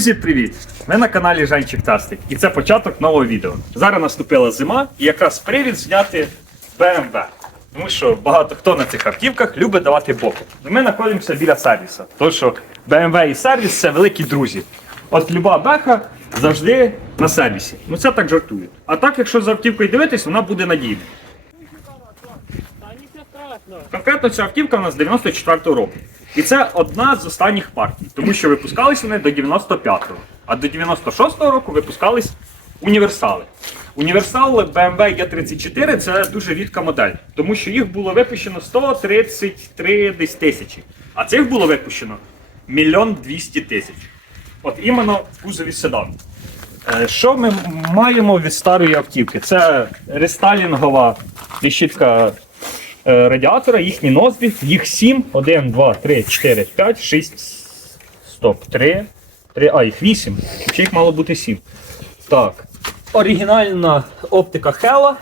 Друзі, привіт! Ми на каналі Жанчик Тастик і це початок нового відео. Зараз наступила зима і якраз привід зняти BMW. Тому що багато хто на цих автівках любить давати боку. Ми знаходимося біля сервісу. Тому що BMW і сервіс це великі друзі. От люба беха завжди на сервісі. Ну це так жартують. А так, якщо за автівкою дивитись, вона буде надійна. Конкретно ця автівка у нас 94-го року. І це одна з останніх партій, тому що випускались вони до 95-го. А до 96-го року випускались універсали. Універсал BMW E34 це дуже рідка модель, тому що їх було випущено 133 десь тисячі. А цих було випущено мільйон 200 тисяч. От іменно в кузові седан. Е, Що ми маємо від старої автівки? Це рестайлінгова е, радіатора, їхні нозбі. їх 7, 1, 2, 3, 4, 5, 6, стоп, 3, 3, а їх 8, ще їх мало бути 7. Так. Оригінальна оптика Hella.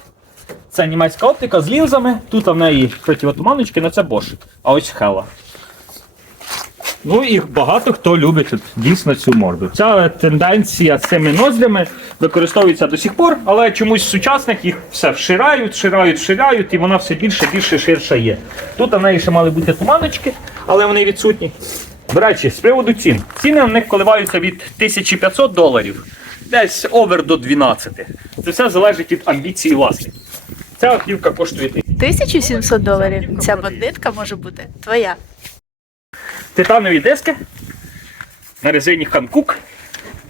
Це німецька оптика з лінзами. Тут в неї противотуманочки, але це Bosch. А ось Hella. Ну і багато хто любить тут дійсно цю морду. Ця тенденція з цими ноздрями використовується до сих пор, але чомусь сучасних їх все вширають, вширають, вширають, і вона все більше, більше, ширша є. Тут в неї ще мали бути туманочки, але вони відсутні. До речі, з приводу цін. Ціни в них коливаються від 1500 доларів, десь овер до 12. Це все залежить від амбіції власників. Ця автівка коштує 1700 доларів. Ця бандитка може бути твоя. Титанові диски на резині Ханкук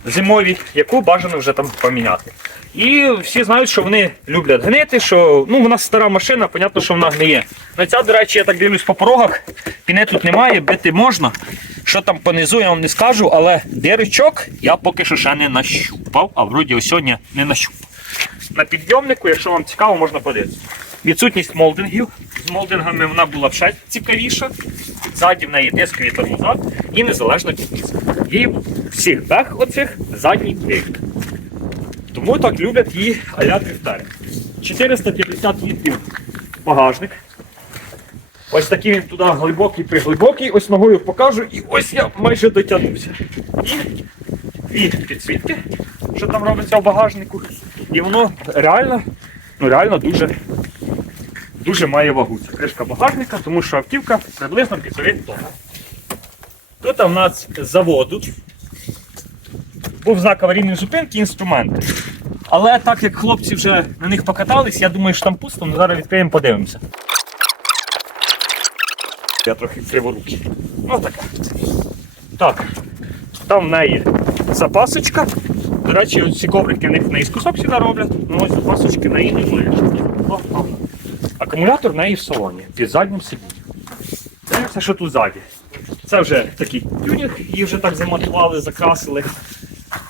зимові, яку бажано вже там поміняти. І всі знають, що вони люблять гнити, що ну, вона стара машина, понятно, що вона гниє. На ця, до речі, я так дивлюсь по порогах, піне тут немає, бити можна. Що там понизу, я вам не скажу, але диричок я поки що ще не нащупав, а вроді сьогодні не нащупав. На підйомнику, якщо вам цікаво, можна подивитися. Відсутність молдингів. З молдингами вона була б ще цікавіша. Ззаді в неї дискові тормоза і незалежна підвізка. І в всіх бех оцих задній двиг. Тому так люблять її а-ля дрифтери. 450 літрів багажник. Ось такий він туди глибокий приглибокий. Ось ногою покажу, і ось я майже дотягнувся. І дві підсвітки, що там робиться в багажнику. І воно реально, ну реально дуже, дуже має вагу. Це кришка багажника, тому що автівка приблизно півтори тонни. Тут в нас заводу був знак аварійної зупинки інструменти. Але так як хлопці вже на них покатались, я думаю, що там пусто, ми зараз відкриємо, подивимося. Я трохи криворукий. Ну така. Так. Там в неї запасочка. До речі, ці коврики в них в неї з кусок сюди роблять, ну ось запасочки в неї немає. Акумулятор в неї в салоні, під заднім сидінням. Дивимося, що тут ззаді. Це вже такий тюнінг, її вже так замонтували, закрасили.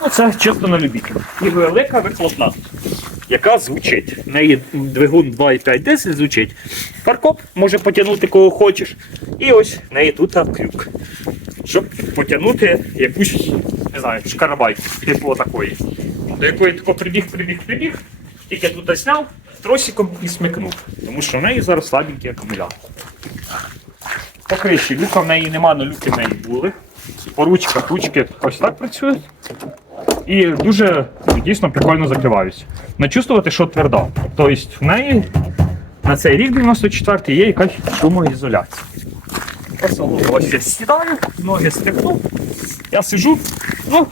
Ну, це чисто на любителя. І велика вихлопна, яка звучить. В неї двигун 2,5 дизель звучить. Фаркоп може потягнути кого хочеш. І ось в неї тут крюк. Щоб потягнути якусь, не знаю, шкарабайку, типу такої. До якої тако прибіг, прибіг, прибіг, тільки тут зняв тросиком і смикнув. Тому що в неї зараз слабенький акумулятор. По криші люка в неї нема, але люки в неї були. По ручках ручки ось так працюють. І дуже ну, дійсно прикольно закриваються. Начувствувати, що тверда. Тобто в неї на цей рік 94-й є якась шумоізоляція. Ось, я сідаю, ноги степнув. Я сижу. Ну,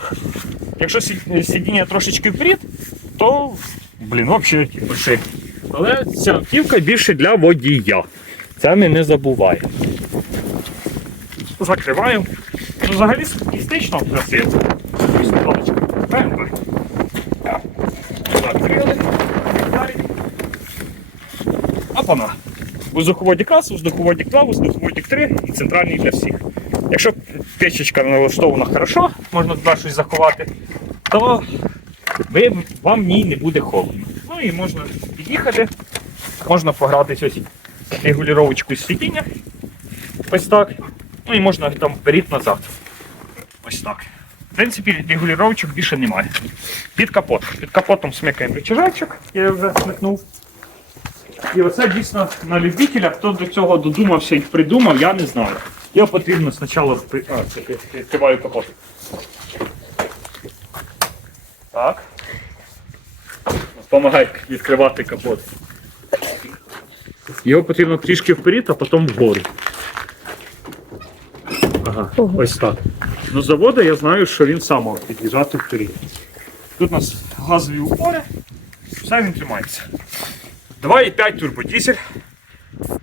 якщо сидіння трошечки вперед, то, блін, взагалі большие. Але ця автівка більше для водія. Це ми не забуваємо. Закриваємо. Ну, взагалі стилістично красиво. Далі. Апана. Воздуховодік раз, воздуховодік 2, воздуховодік 3 і центральний для всіх. Якщо печечка налаштована хорошо, можна туди щось заховати, то ви, вам в ній не буде холодно. Ну і можна під'їхати, можна погратися ось регулювачку сидіння. Ось так. Ну і можна там вперед-назад. Ось так. В принципі, регулювачок більше немає. Під капот. Під капотом смикаємо рычажочок, я вже смикнув. І оце дійсно на любителя, хто до цього додумався і придумав, я не знаю. Його потрібно спочатку а, це відкриваю капот. Так. Допомагай відкривати капот. Його потрібно трішки вперед, а потім вгору. Ага, Ого. ось так. Ну, з заводу я знаю, що він сам мав під'їжджати вперед. Тут у нас газові упори, все він тримається. 2,5 турбодізель.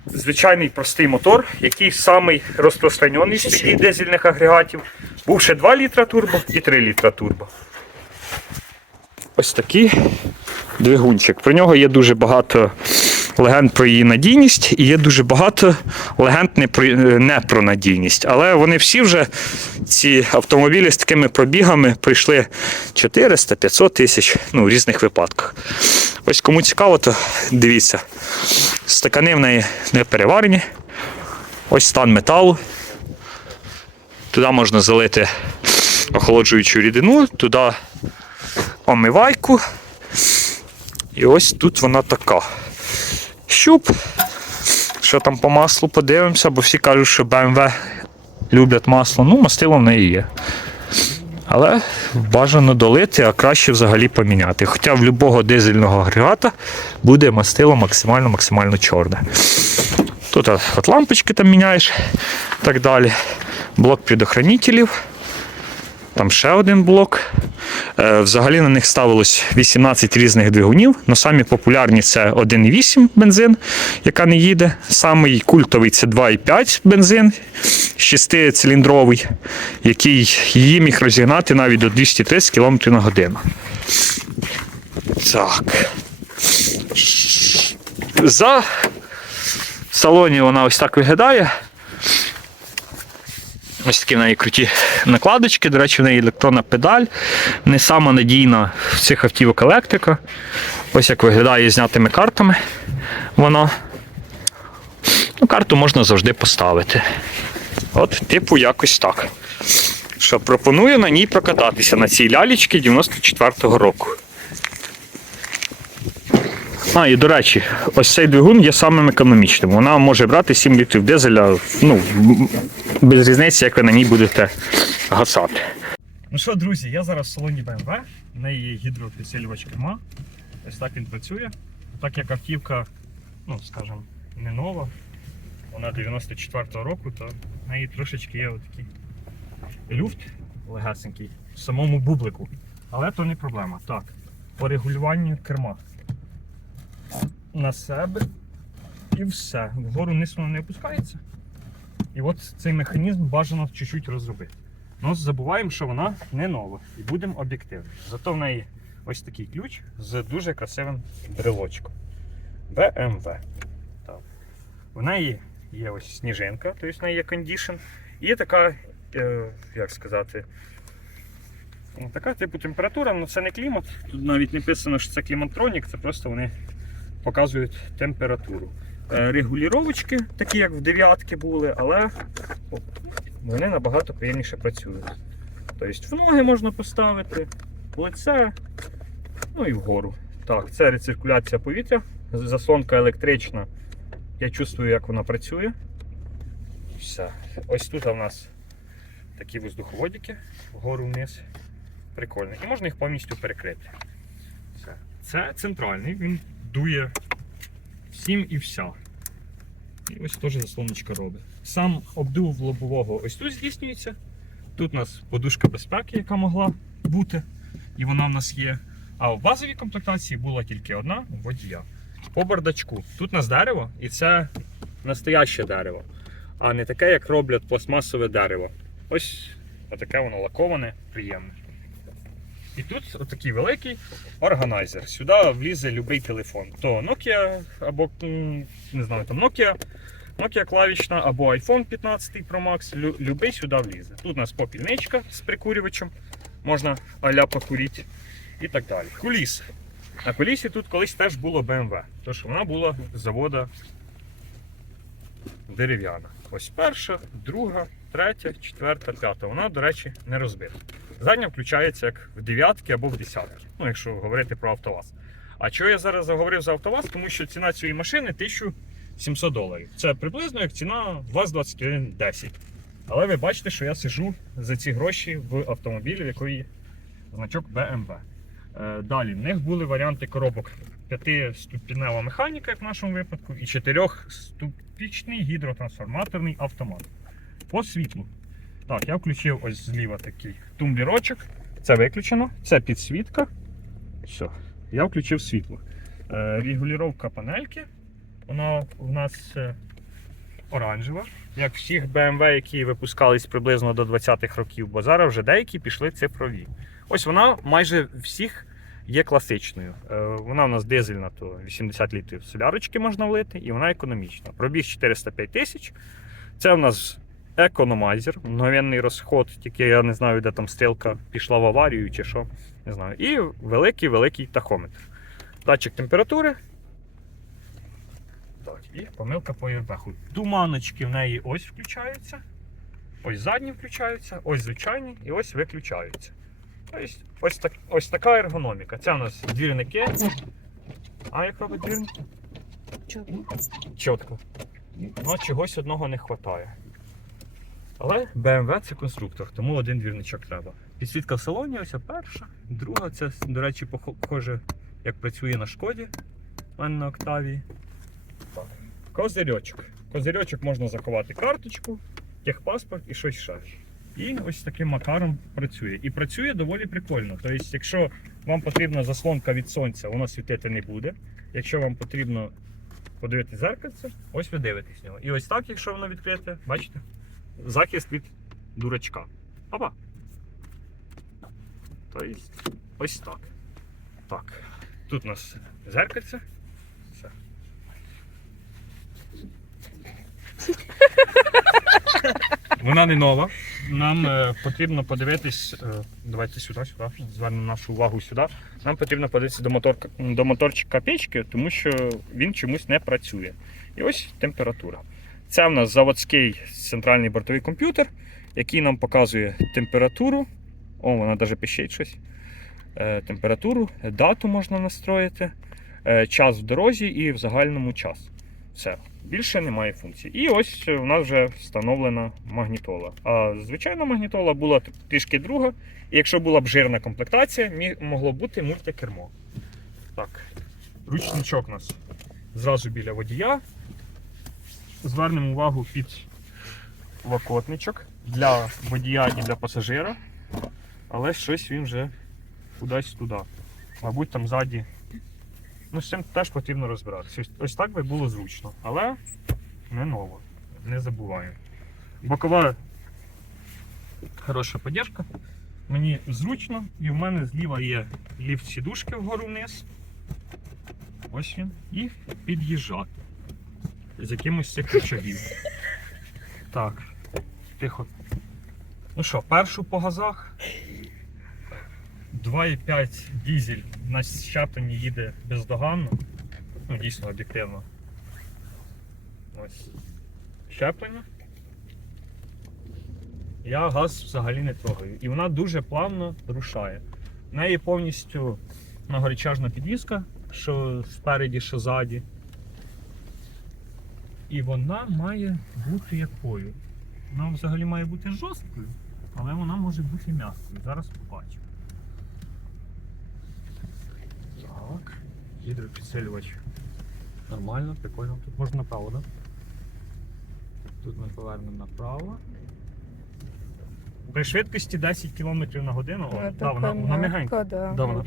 Звичайний простий мотор, який самий розпространений з таких дизельних агрегатів. Був ще 2 літра турбо і 3 літра турбо. Ось такий двигунчик. Про нього є дуже багато легенд про її надійність, і є дуже багато легенд не про, не про надійність. Але вони всі вже, ці автомобілі з такими пробігами, пройшли 400-500 тисяч ну, в різних випадках. Ось кому цікаво, то дивіться. Стакани в неї не переварені. Ось стан металу. Туди можна залити охолоджуючу рідину, туди омивайку. І ось тут вона така. Щуп. Що там по маслу подивимося, бо всі кажуть, що BMW люблять масло. Ну, мастило в неї є. Але бажано долити, а краще взагалі поміняти. Хоча в будь-якого дизельного агрегата буде мастило максимально максимально чорне. Тут от лампочки там міняєш і так далі. Блок предохранителів. Там ще один блок. Е, Взагалі на них ставилось 18 різних двигунів. але самі популярні це 1,8 бензин, яка не їде. Самий культовий це 2,5 бензин, 6-циліндровий, який її міг розігнати навіть до 230 км на годину. Так. За салоні вона ось так виглядає. Ось такі в неї круті накладочки. До речі, в неї електронна педаль. Не сама надійна в цих автівок електрика. Ось як виглядає з знятими картами. Воно. Ну, карту можна завжди поставити. От, типу, якось так. Що пропоную на ній прокататися на цій лялічці 94-го року. А, і до речі, ось цей двигун є самим економічним. Вона може брати 7 літрів дизеля, ну, без різниці, як ви на ній будете гасати. Ну що, друзі, я зараз в салоні BMW, в неї є гідропідсилювач керма. Ось так він працює. Так як автівка, ну, скажімо, не нова, вона 94-го року, то в неї трошечки є такий люфт легесенький в самому бублику. Але то не проблема. Так, по регулюванню керма на себе і все. Вгору вниз воно не опускається. І от цей механізм бажано чуть-чуть розробити. Ну, забуваємо, що вона не нова. І будемо об'єктивні. Зато в неї ось такий ключ з дуже красивим брелочком. BMW. Так. В неї є ось сніжинка, тобто в неї є кондішн. І така, е, як сказати, ну, така типу температура, але це не клімат. Тут навіть не писано, що це кліматронік, це просто вони показують температуру. Е, Регуліровочки, такі як в дев'ятки були, але вони набагато приємніше працюють. Тобто в ноги можна поставити, в лице, ну і вгору. Так, це рециркуляція повітря, заслонка електрична. Я чувствую, як вона працює. Все. Ось тут у нас такі воздуховодики вгору вниз. Прикольно. І можна їх повністю перекрити. Все. Це центральний, він дує всім і вся. І ось теж заслоночка робить. Сам обдув лобового ось тут здійснюється. Тут у нас подушка безпеки, яка могла бути, і вона в нас є. А в базовій комплектації була тільки одна водія. По бардачку. Тут у нас дерево, і це настояще дерево, а не таке, як роблять пластмасове дерево. Ось отаке воно лаковане, приємне. І тут отакий великий органайзер. Сюди влізе будь-який телефон. То Nokia або не знаю, там Nokia, Nokia клавішна або iPhone 15 Pro Max. Любий сюди влізе. Тут у нас попільничка з прикурювачем, можна аля покурити і так далі. Куліси. На колісі тут колись теж було BMW, тож вона була з завода дерев'яна. Ось перша, друга, третя, четверта, п'ята. Вона, до речі, не розбита. Задня включається як в дев'ятки або в десятки, ну якщо говорити про АвтоВАЗ. А чого я зараз заговорив за АвтоВАЗ? Тому що ціна цієї машини 1700 доларів. Це приблизно як ціна ВАЗ-2110. Але ви бачите, що я сижу за ці гроші в автомобілі, в якої значок BMW. Е, Далі, в них були варіанти коробок. П'ятиступінева механіка, як в нашому випадку, і чотирьохступічний гідротрансформаторний автомат. По світлу. Так, я включив ось зліва такий тумблірочок. Це виключено, це підсвітка. Все, я включив світло. Е, регулювання панельки. Вона у нас е, оранжева, як всіх BMW, які випускались приблизно до 20-х років, бо зараз вже деякі пішли цифрові. Ось вона майже всіх є класичною. Е, Вона у нас дизельна, то 80 літрів солярочки можна влити, і вона економічна. Пробіг 405 тисяч. Це у нас економайзер, мгновенний розход, тільки я не знаю, де там стрілка пішла в аварію чи що. Не знаю. І великий-великий тахометр. Датчик температури. Так, і помилка по єрбеху. Туманочки в неї ось включаються. Ось задні включаються, ось звичайні і ось виключаються. Тобто, ось, так, ось така ергономіка. Це у нас двірники. А як робить двірник? Чітко. Ну, чогось одного не вистачає. Але BMW це конструктор, тому один двірничок треба. Підсвітка в салоні, ось перша. Друга, це, до речі, похоже, як працює на шкоді. У мене на Октавії. Козирьочок. Козирьочок можна заховати карточку, техпаспорт і щось ще. І ось таким макаром працює. І працює доволі прикольно. Тобто, якщо вам потрібна заслонка від сонця, воно світити не буде. Якщо вам потрібно подивитися зеркальце, ось ви дивитесь нього. І ось так, якщо воно відкрите, бачите? Захист від дурачка. Опа. Тобто, ось так. Так. Тут у нас зеркальце. Все. Вона не нова. Нам е, потрібно подивитись. Е, давайте сюди, сюди. Звернемо нашу увагу сюди. Нам потрібно подивитися до, моторка, до моторчика печки, тому що він чомусь не працює. І ось температура. Це в нас заводський центральний бортовий комп'ютер, який нам показує температуру. О, вона навіть пищить щось. Е, температуру, дату можна настроїти, е, час в дорозі і в загальному час. Все. Більше немає функцій. І ось у нас вже встановлена магнітола. А звичайна магнітола була трішки друга. І якщо була б жирна комплектація, могло бути мультикермо. Так, ручничок у нас зразу біля водія. Звернемо увагу під локотничок для водія і для пасажира. Але щось він вже кудись туди. Мабуть, там ззаді. Ну, з цим теж потрібно розбиратися. Ось, ось так би було зручно, але не ново. Не забуваємо. Бокова хороша поддержка. Мені зручно, і в мене зліва є ліфт сідушки вгору вниз. Ось він. І під'їжджати. З якимось цих ключовів. Так, тихо. Ну що, першу по газах. 2,5 дізель на щепленні їде бездоганно. Ну, дійсно об'єктивно. Ось. Щеплення. Я газ взагалі не трогаю. І вона дуже плавно рушає. В неї повністю многоречажна підвізка, що спереді, що ззаді. І вона має бути якою? Вона взагалі має бути жорсткою, але вона може бути м'якою. Зараз побачимо. Так, гідропідсилювач. Нормально, прикольно. Тут можна направо, так? Да? Тут ми повернемо направо. При швидкості 10 км на годину. О, да, вона, вона м'ягенька. да, Да, вона-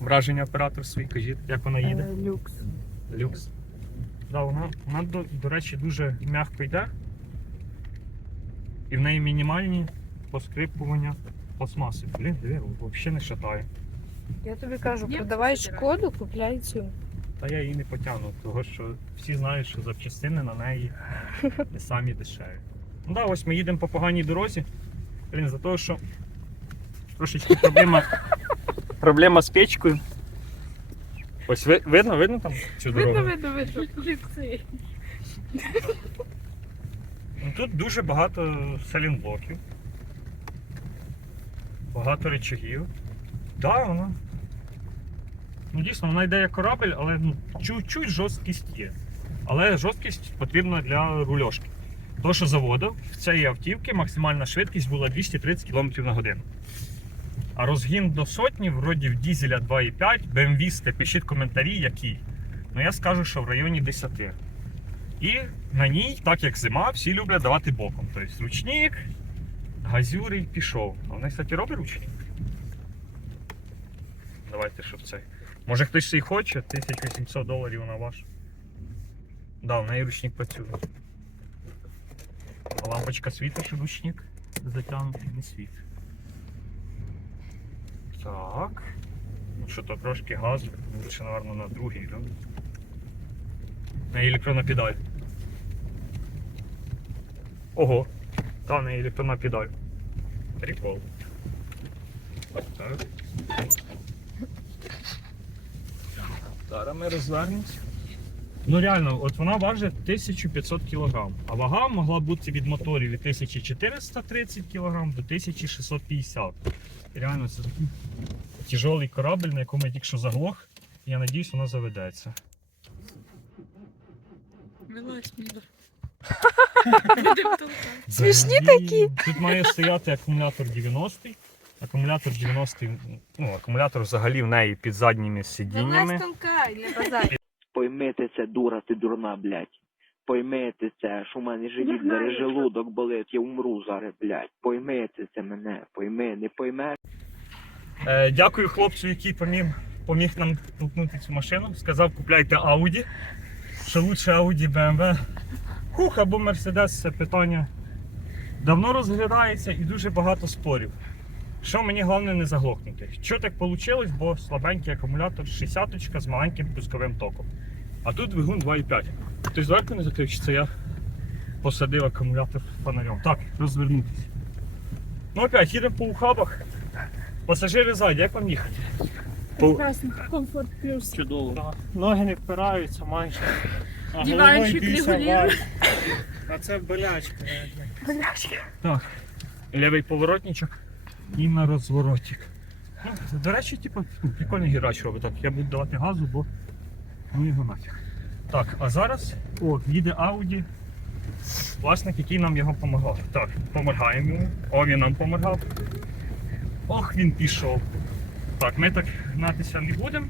Враження оператор свій, кажіть, як вона їде. Е, Люкс. Люкс. Да, вона, вона до, до речі, дуже м'яко йде. І в неї мінімальні поскрипування пластмаси. Блін, диви, взагалі не шатає. Я тобі кажу, продавай шкоду, купляй цю. Та я її не потягну, тому що всі знають, що запчастини на неї не самі дешеві. Ну да, ось ми їдемо по поганій дорозі. Блін, за того, що трошечки проблема, проблема з печкою. Ось ви, видно, видно там цю дорогу? Видно, видно, видно. Люкси. Ну, Тут дуже багато селінблоків. Багато речагів. Так, да, вона. Ну, дійсно, вона йде як корабель, але ну, чуть-чуть жорсткість є. Але жорсткість потрібна для рульошки. То, що заводив, в цієї автівки максимальна швидкість була 230 км на годину. А розгін до сотні, вроді в дізеля 2,5, BMW, пишіть коментарі, які. Ну я скажу, що в районі 10. І на ній, так як зима, всі люблять давати боком. Тобто ручник, газюр і пішов. А Вони, кстати, робить ручник. Давайте, щоб це. Може хтось і хоче, 1800 доларів на ваш. Да, в неї ручник працює. А лампочка світить, що ручник затягнутий, не світить. Так. Що то трошки газу, лише, напевно, на другий, так? На електронна педаль. Ого, та на електронна педаль. Прикол. Так. Зараз ми розвернемося. Ну реально, от вона важить 1500 кг, а вага могла бути від моторів від 1430 кг до 1650 Реально, це такий тяжелий корабль, на якому я тільки що заглох. Я надіюсь, вона заведеться. Смішні такі. Тут має стояти акумулятор 90-й. Акумулятор 90-й, ну, акумулятор взагалі в неї під задніми сидіннями. Вилазь, толкай, не базар. Поймите це, дура, ти дурна, блядь. Поймите це, що в мене живіт зараз желудок болить, я умру зараз, блядь. Поймите це мене, пойми, не пойме. Е, дякую хлопцю, який поміг, поміг нам толкнути цю машину. Сказав, купляйте Audi. Що лучше Audi BMW. Хух або Mercedes це питання давно розглядається і дуже багато спорів. Що мені головне не заглохнути. Що так вийшло, бо слабенький акумулятор 60 з маленьким пусковим током. А тут двигун 2,5. Хтось зверху не закрив, чи це я посадив акумулятор фонарем. Так, розвернутися. Ну опять їдемо по ухабах. Пасажири ззаді, як вам їхати? Прекрасно, комфорт плюс. Чудово. Ноги не впираються майже. А Диванчик головою більше регулює. валить. А це болячка. Так. Лівий поворотничок і на розворотик. Ну, до речі, типу, ну, прикольний гірач робить. Так, я буду давати газу, бо ну його нафіг. Так, а зараз о, їде Audi. Власник, який нам його допомагав. Так, помагаємо йому. О, він нам допомагав. Ох, він пішов. Так, ми так гнатися не будемо.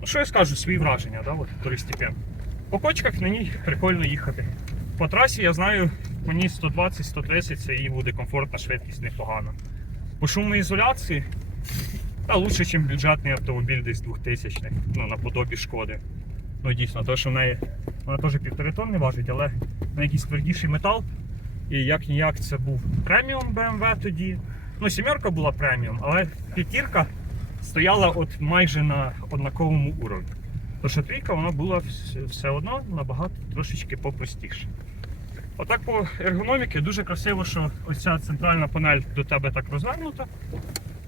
Ну, що я скажу, свої враження, да, от, второстепенно. По кочках на ній прикольно їхати. По трасі я знаю, мені 120-130 це їй буде комфортна швидкість непогана. По шумоізоляції, та лучше, ніж бюджетний автомобіль десь 2000 ну, наподобі шкоди. Ну дійсно, то, що в неї вона теж півтори тонни важить, але на якийсь твердіший метал. І як ніяк це був преміум BMW тоді. Ну, сімерка була преміум, але п'ятірка стояла от майже на однаковому уровні. То що трійка вона була все одно набагато трошечки попростіше. Отак по ергономіки дуже красиво, що ось ця центральна панель до тебе так розвернута.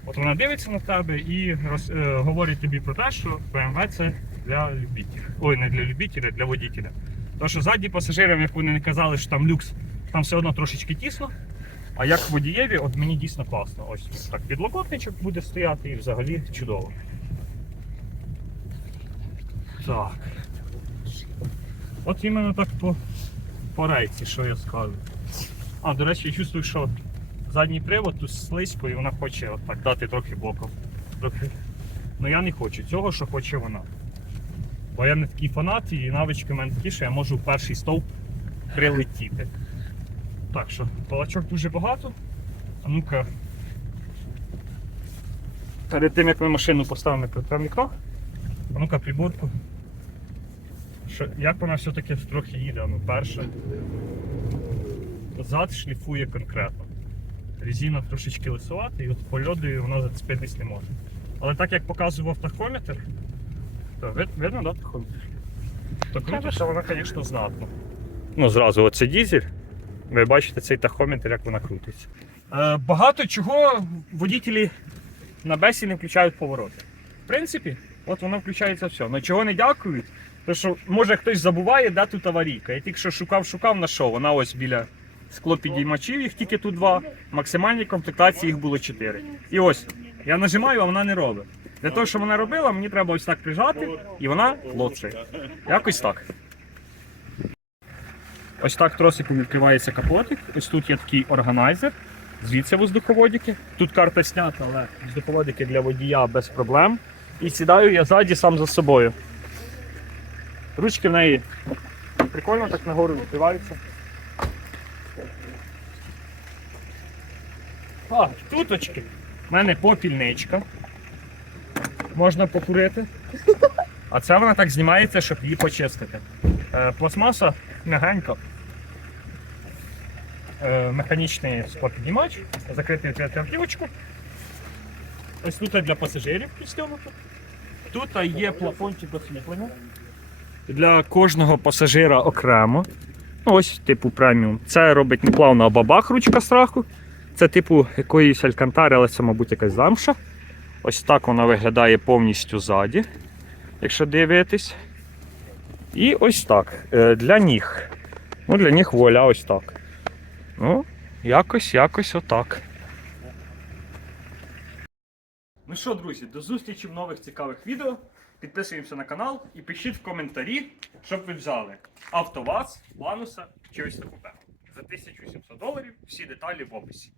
От вона дивиться на тебе і роз, е, говорить тобі про те, що BMW це для любителя. Ой, не для любителя, для водителя. Тому що задні пасажирам, як вони не казали, що там люкс, там все одно трошечки тісно. А як водієві, от мені дійсно класно. Ось так підлокотничок буде стояти і взагалі чудово. Так. От іменно так по, по рейці, що я скажу. А, до речі, я чувствую, що задній привод тут слизько і вона хоче от так дати трохи боком. Трохи. Ну я не хочу цього, що хоче вона. Бо я не такий фанат і навички в мене такі, що я можу в перший стовп прилетіти. Так що, палачок дуже багато. А ну-ка. Перед тим як ми машину поставимо під вікно, а ну-ка приборку. Що, як вона все-таки трохи їде, ну перше. Зад шліфує конкретно. Резина трошечки лисувата і от по льоду вона зацепитись не може. Але так як показував тахометр, то вид, видно, да, тахометр? То круто, що вона, звісно, знатна. Ну, зразу, оце дізель. Ви бачите цей тахометр, як вона крутиться. Е, багато чого водителі на бесі не включають повороти. В принципі, от воно включається все. На чого не дякують, тому що може хтось забуває, де тут аварійка. Я тільки що шукав, шукав, знайшов. Вона ось біля склопідіймачів, їх тільки тут два. В максимальній комплектації їх було чотири. І ось я нажимаю, а вона не робить. Для того, щоб вона робила, мені треба ось так прижати, і вона лоцає. Якось так. Ось так тросиком відкривається капотик. Ось тут є такий органайзер. Звідси воздуховодики. Тут карта снята, але воздуховодики для водія без проблем. І сідаю я ззаді сам за собою. Ручки в неї прикольно так нагору відкриваються. А, туточки. У мене попільничка. Можна покурити. А це вона так знімається, щоб її почистити. Е, пластмаса м'ягенька. Е, механічний спортпіднімач, закритий плівочку. Ось тут для пасажирів підстягнуто. Тут є плафончик освітлення. Для кожного пасажира окремо. Ну, ось, типу, преміум. Це робить не плавно, а бабах ручка страху. Це типу якоїсь алькантари, але це, мабуть, якась замша. Ось так вона виглядає повністю ззаді, якщо дивитись. І ось так. е, Для ніг. Ну, для ніг вуаля ось так. Ну, якось, якось отак. Ну що, друзі, до зустрічі в нових цікавих відео. Підписуємося на канал і пишіть в коментарі, щоб ви взяли АвтоВАЗ, Лануса чи ось таку певну. За 1700 доларів всі деталі в описі.